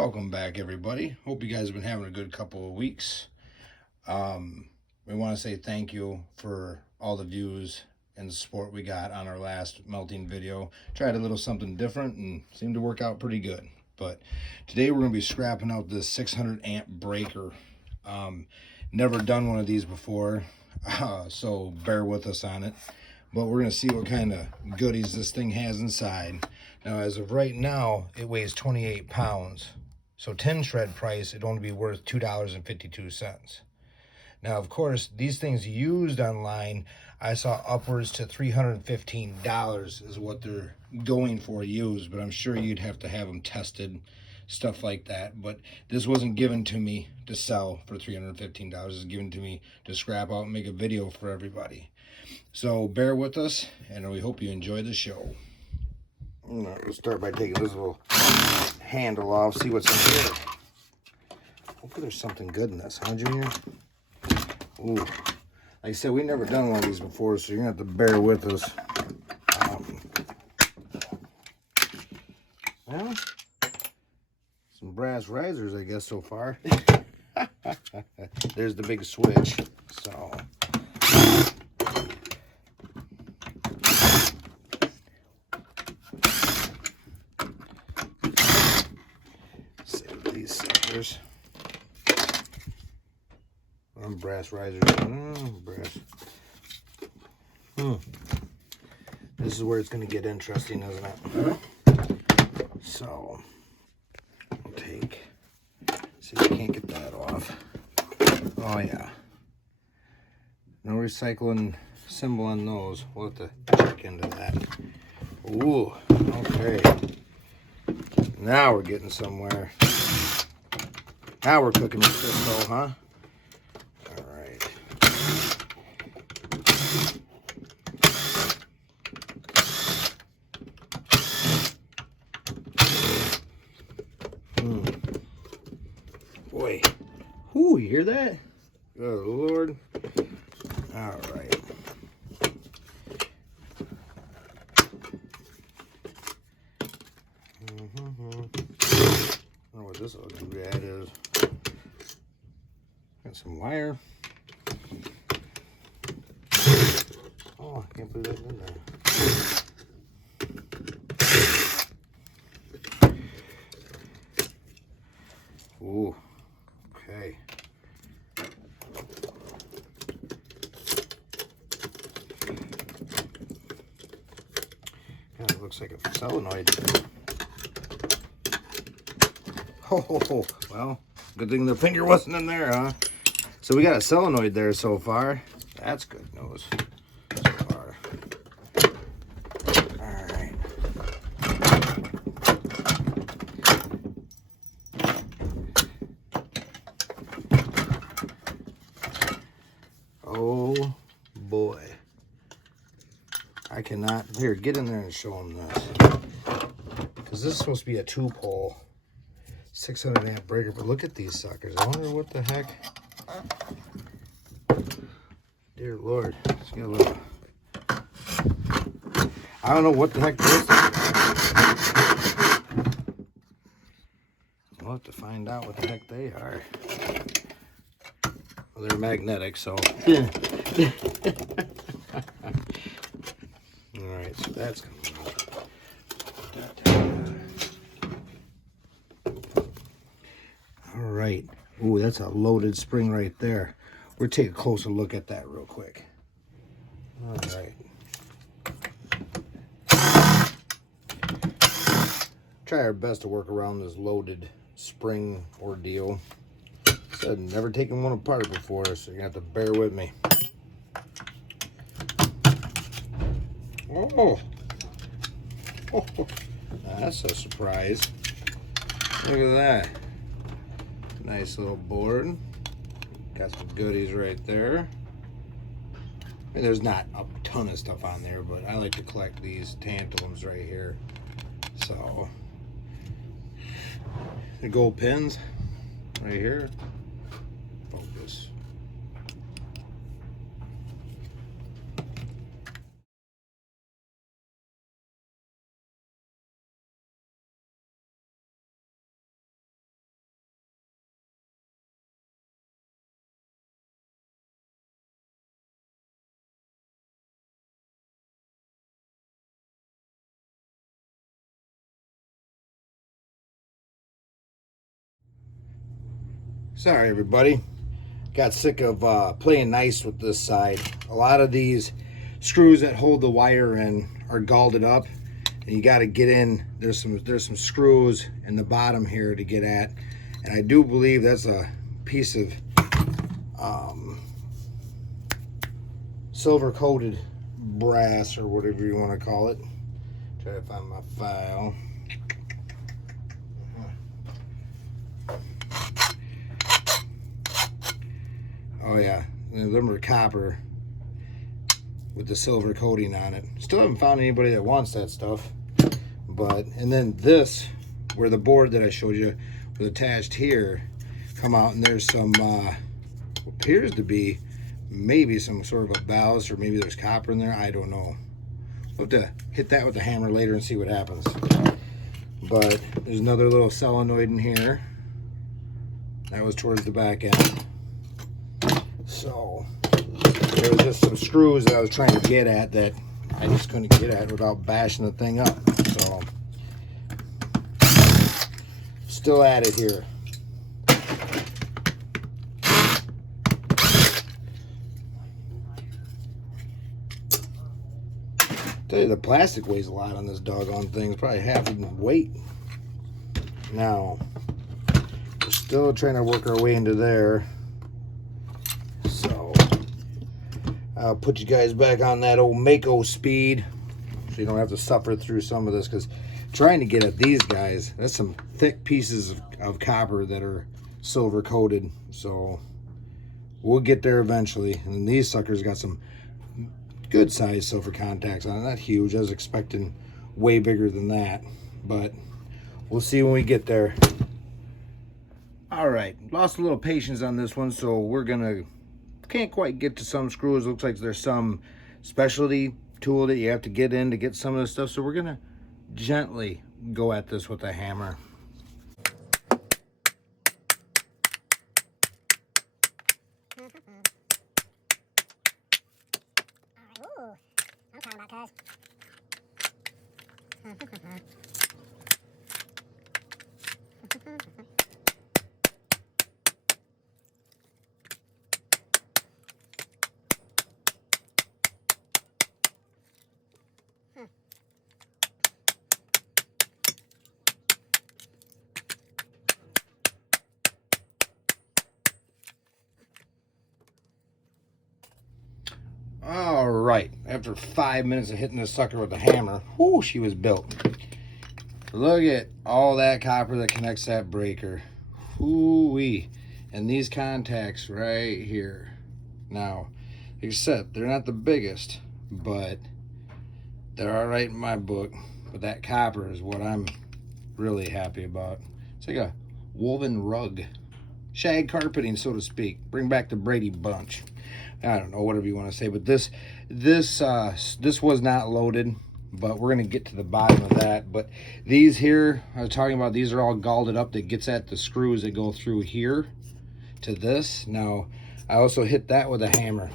Welcome back, everybody. Hope you guys have been having a good couple of weeks. We want to say thank you for all the views and support we got on our last melting video. Tried a little something different and seemed to work out pretty good. But today we're going to be scrapping out this 600 amp breaker. Never done one of these before, so bear with us on it. But we're going to see what kind of goodies this thing has inside. Now, as of right now, it weighs 28 pounds. So 10 shred price, it'd only be worth $2.52. Now, of course, these things used online, I saw upwards to $315 is what they're going for used, but I'm sure you'd have to have them tested, stuff like that. But this wasn't given to me to sell for $315. It's given to me to scrap out and make a video for everybody. So bear with us, and we hope you enjoy the show. We'll start by taking this little handle off, see what's in here. Hopefully there's something good in this, huh, Junior? Ooh. Like I said, we've never done one of these before, so you're going to have to bear with us. Well, some brass risers, I guess, so far. There's the big switch, so... brass risers. Brass. This is where it's going to get interesting, isn't it? So, I'll take. See if I can't get that off. Oh yeah. No recycling symbol on those. We'll have to check into that. Ooh. Okay. Now we're getting somewhere. Now we're cooking with this, though, huh? Boy, whoo, you hear that? Good Lord. All right. I don't know what this other rad is. Got some wire. Oh, I can't believe that's in there. Ooh, okay. Kind of looks like a solenoid. Oh, well, good thing the finger wasn't in there, huh? So we got a solenoid there so far. That's good news so far. All right. Oh boy. I cannot. Here, get in there and show them this. Because this is supposed to be a 2-pole 600 amp breaker, but look at these suckers. I wonder what the heck. Dear Lord. Let's get a little. I don't know what the heck this is. We'll have to find out what the heck they are. Well, they're magnetic, so. Alright, so that's coming out. Alright. Ooh, that's a loaded spring right there. We'll take a closer look at that real quick. Alright. Try our best to work around this loaded spring ordeal. Said never taken one apart before, so you're gonna have to bear with me. Oh, that's a surprise. Look at that. Nice little board. Got some goodies right there. I mean, there's not a ton of stuff on there, but I like to collect these tantalums right here. So, the gold pins right here. Sorry everybody, got sick of playing nice with this side. A lot of these screws that hold the wire in are galded up, and you got to get in. There's some screws in the bottom here to get at, and I do believe that's a piece of silver coated brass or whatever you want to call it. Try to find my file. Oh yeah, them are copper with the silver coating on it. Still haven't found anybody that wants that stuff. But, and then this, where the board that I showed you was attached here, come out, and there's some, appears to be maybe some sort of a ballast, or maybe there's copper in there, I don't know. We'll have to hit that with the hammer later and see what happens. But there's another little solenoid in here. That was towards the back end. So there was just some screws that I was trying to get at that I just couldn't get at without bashing the thing up. So still at it here. Tell you, the plastic weighs a lot on this doggone thing. It's probably half the weight. Now, we're still trying to work our way into there. So, I'll put you guys back on that old Mako speed so you don't have to suffer through some of this, because trying to get at these guys, that's some thick pieces of copper that are silver coated. So, we'll get there eventually. And then these suckers got some good size silver contacts on it. Not huge. I was expecting way bigger than that, but we'll see when we get there. All right, lost a little patience on this one, so can't quite get to some screws. Looks like there's some specialty tool that you have to get in to get some of this stuff, so we're gonna gently go at this with a hammer. I'm talking about, cuz. All right, after 5 minutes of hitting this sucker with a hammer, whoo, she was built. Look at all that copper that connects that breaker. Whoo-wee. And these contacts right here. Now, like I said, they're not the biggest, but they're all right in my book. But that copper is what I'm really happy about. It's like a woven rug. Shag carpeting, so to speak. Bring back the Brady Bunch. I don't know, whatever you want to say, but this was not loaded, but we're going to get to the bottom of that. But these here, I was talking about, these are all galded up. That gets at the screws that go through here to this. Now, I also hit that with a hammer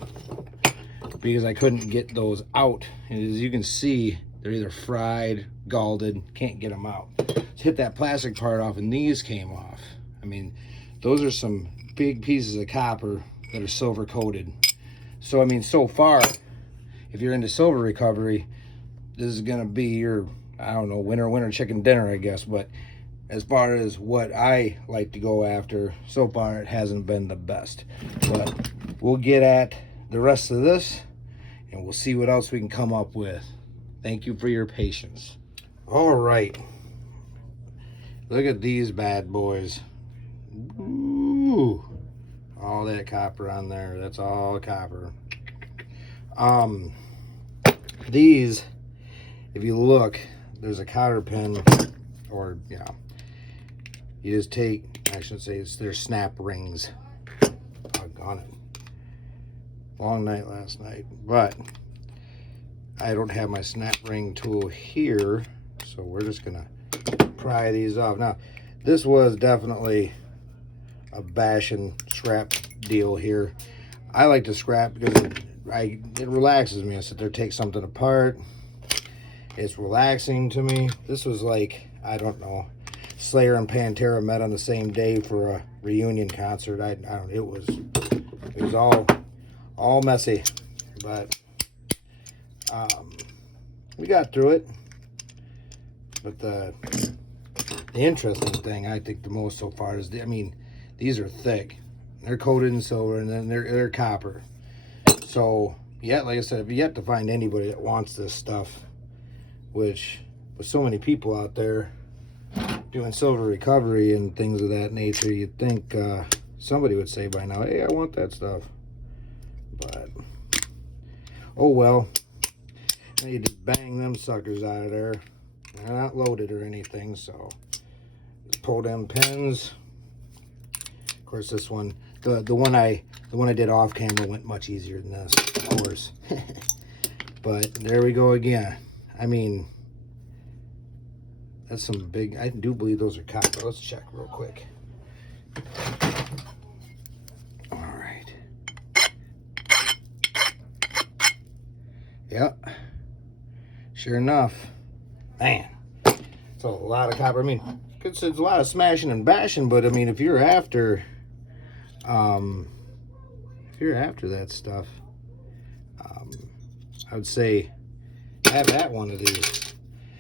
because I couldn't get those out. And as you can see, they're either fried, galded, can't get them out. So hit that plastic part off, and these came off. I mean, those are some big pieces of copper that are silver coated. So, I mean, so far, if you're into silver recovery, this is going to be your, I don't know, winner chicken dinner, I guess. But as far as what I like to go after, so far it hasn't been the best. But we'll get at the rest of this, and we'll see what else we can come up with. Thank you for your patience. All right. Look at these bad boys. Ooh. All that copper on there, that's all copper. These, if you look, there's a cotter pin, or you know, you just take, I should say, it's their snap rings. Doggone it. Long night last night, but I don't have my snap ring tool here, so we're just gonna pry these off. Now, this was definitely a bash and scrap deal here. I like to scrap because it relaxes me. I sit there, take something apart. It's relaxing to me. This was like, I don't know, Slayer and Pantera met on the same day for a reunion concert. I don't. It was all messy, but we got through it. But the interesting thing I think the most so far is these are thick. They're coated in silver and then they're copper. So yeah, like I said, I've yet to find anybody that wants this stuff, which with so many people out there doing silver recovery and things of that nature, you'd think somebody would say by now, hey, I want that stuff. But oh well. Now you just bang them suckers out of there. They're not loaded or anything, so just pull them pins. Of course, this one, the one I did off camera went much easier than this, of course. But there we go again. I mean, that's some big. I do believe those are copper. Let's check real quick. All right. Yep. Sure enough, man, it's a lot of copper. I mean, it's a lot of smashing and bashing, but I mean, if you're after that stuff, I would say have one of these.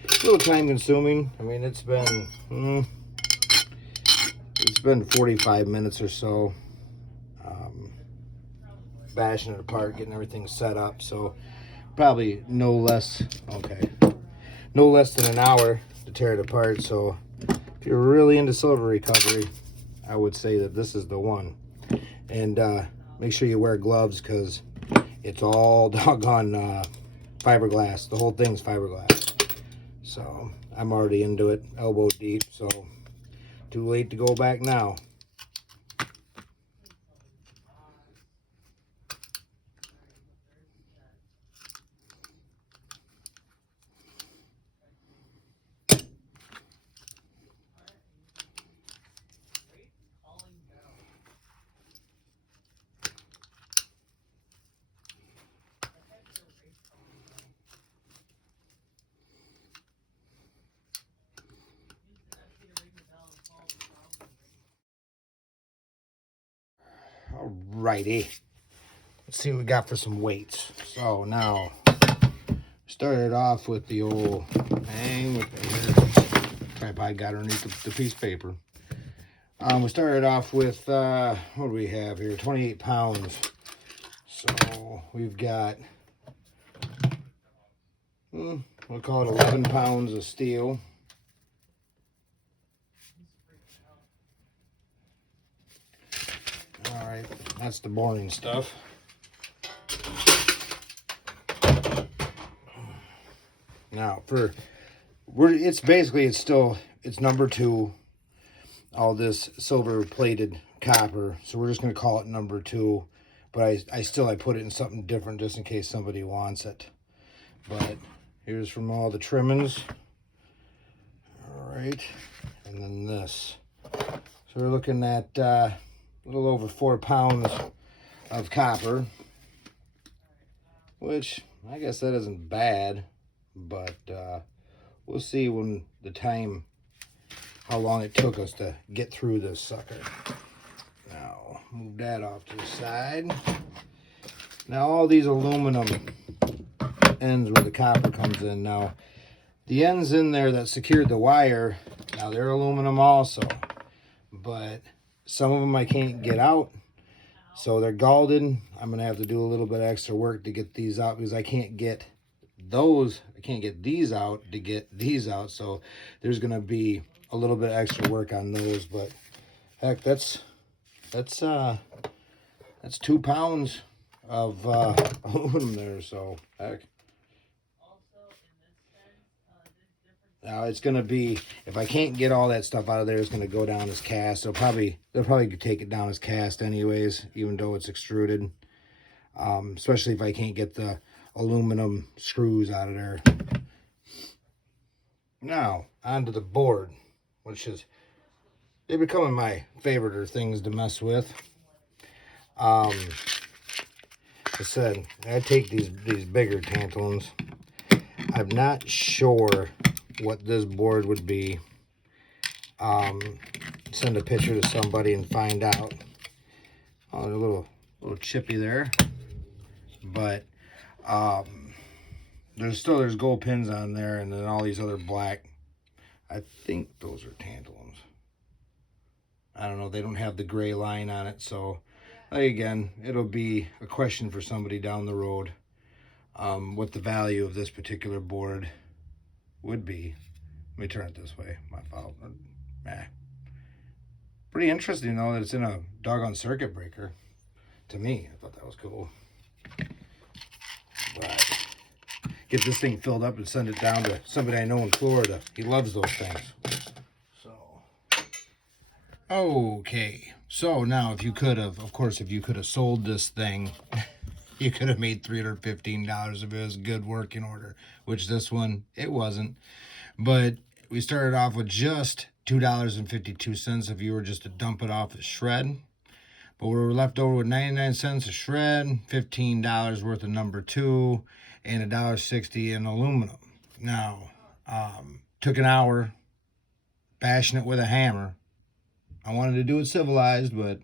A little time consuming. I mean, it's been 45 minutes or so, bashing it apart, getting everything set up. So probably no less than an hour to tear it apart. So if you're really into silver recovery, I would say that this is the one. And make sure you wear gloves, because it's all doggone fiberglass. The whole thing's fiberglass. So I'm already into it, elbow deep, so too late to go back now. Alrighty, let's see what we got for some weights. So now, started off with the old hang with the tripod got underneath the piece of paper. We started off with what do we have here? 28 pounds. So we've got we'll call it 11 pounds of steel. All right, that's the boring stuff. Now it's number 2. All this silver plated copper, so we're just going to call it number 2. But I put it in something different just in case somebody wants it. But here's from all the trimmings. All right, and then this. So we're looking at a little over 4 pounds of copper, which I guess that isn't bad, but we'll see when the time, how long it took us to get through this sucker. Now, move that off to the side. Now, all these aluminum ends where the copper comes in. Now, the ends in there that secured the wire, now they're aluminum also, but some of them I can't get out, so they're galded. I'm going to have to do a little bit of extra work to get these out, because I can't get these out to get these out, so there's going to be a little bit of extra work on those. But heck, that's 2 pounds of aluminum there, so heck. Now it's going to be, if I can't get all that stuff out of there, it's going to go down as cast. So they'll probably take it down as cast anyways, even though it's extruded. Especially if I can't get the aluminum screws out of there. Now, onto the board, which is, they're becoming my favorite things to mess with. I said, I take these bigger tantalums. I'm not sure what this board would be. send a picture to somebody and find out. Oh, they're a little chippy there, but there's gold pins on there, and then all these other black. I think those are tantalums. I don't know. They don't have the gray line on it, so again, it'll be a question for somebody down the road. What the value of this particular board would be. Let me turn it this way. My fault. Pretty interesting though that it's in a doggone circuit breaker. To me, I thought that was cool. But get this thing filled up and send it down to somebody I know in Florida. He loves those things. So, okay. So now, if you could have, of course, if you could have sold this thing, you could have made $315 if it was good working order. Which this one, it wasn't. But we started off with just $2.52 if you were just to dump it off as shred. But we were left over with 99 cents a shred, $15 worth of number 2, and $1.60 in aluminum. Now, took an hour bashing it with a hammer. I wanted to do it civilized, but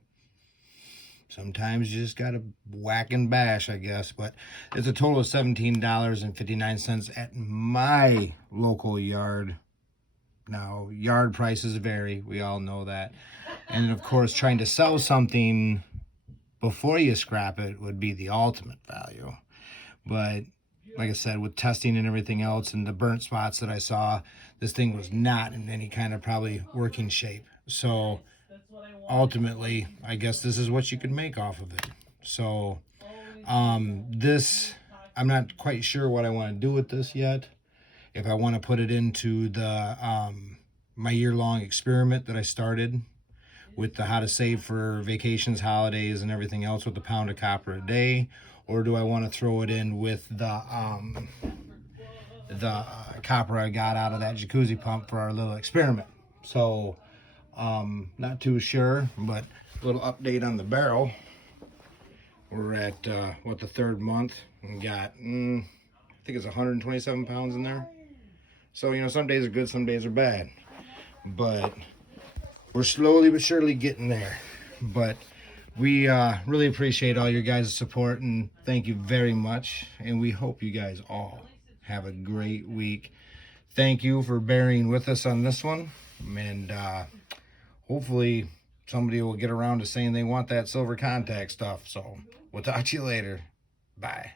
sometimes you just gotta whack and bash, I guess. But it's a total of $17.59 at my local yard. Now, yard prices vary. We all know that. And of course, trying to sell something before you scrap it would be the ultimate value. But like I said, with testing and everything else and the burnt spots that I saw, this thing was not in any kind of probably working shape. So ultimately, I guess this is what you could make off of it. So this, I'm not quite sure what I want to do with this yet. If I want to put it into the my year-long experiment that I started with the how to save for vacations, holidays, and everything else with the pound of copper a day, or do I want to throw it in with the copper I got out of that jacuzzi pump for our little experiment? So not too sure, but a little update on the barrel. We're at what, the 3rd month, and got I think it's 127 pounds in there. So, you know, some days are good, some days are bad. But we're slowly but surely getting there. But we really appreciate all your guys' support, and thank you very much. And we hope you guys all have a great week. Thank you for bearing with us on this one. And hopefully somebody will get around to saying they want that silver contact stuff. So we'll talk to you later. Bye.